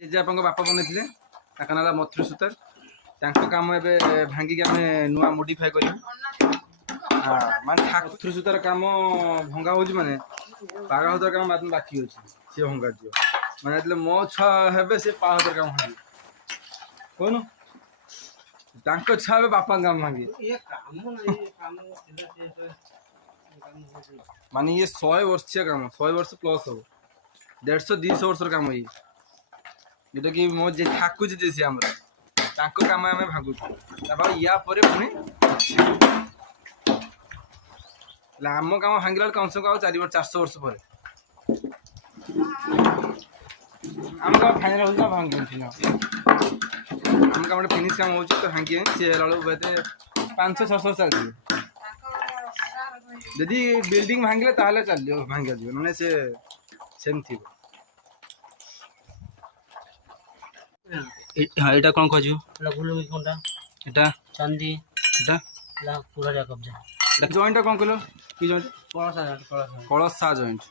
जेजेबापा बापा बनते ना मथुर सूतर काम एवं भांगिक आम नुआ मोडिफाए कर माने मथुर सूतार काम भंगा हो माने पागहतर काम बाकी अच्छे सी भंगा दिव माने मो छुआ हे सी पागहतर काम भांगे कौन छुआ बापा काम भांगे माने ये 100 वर्षीय काम 100 वर्ष प्लस हो 150-200 वर्ष काम ये जोटा कि मो जे ठाकुर जे सी आम काम आम भांगु या पुणी आम काम भांगला कम से कम 400 वर्ष पर आम काम फाइनल हो भांग आम काम फिनिश काम हो तो भांगे सी बेले 500-600 वर्ष चलती जदि बिल्डिंग भांगे चलो भांगा जी मैंने से सेम थी हाँ यहाँ कौन कह चांदी पूरा कब्जा जॉइंट कौन कल कि जॉइंट कलसा जॉइंट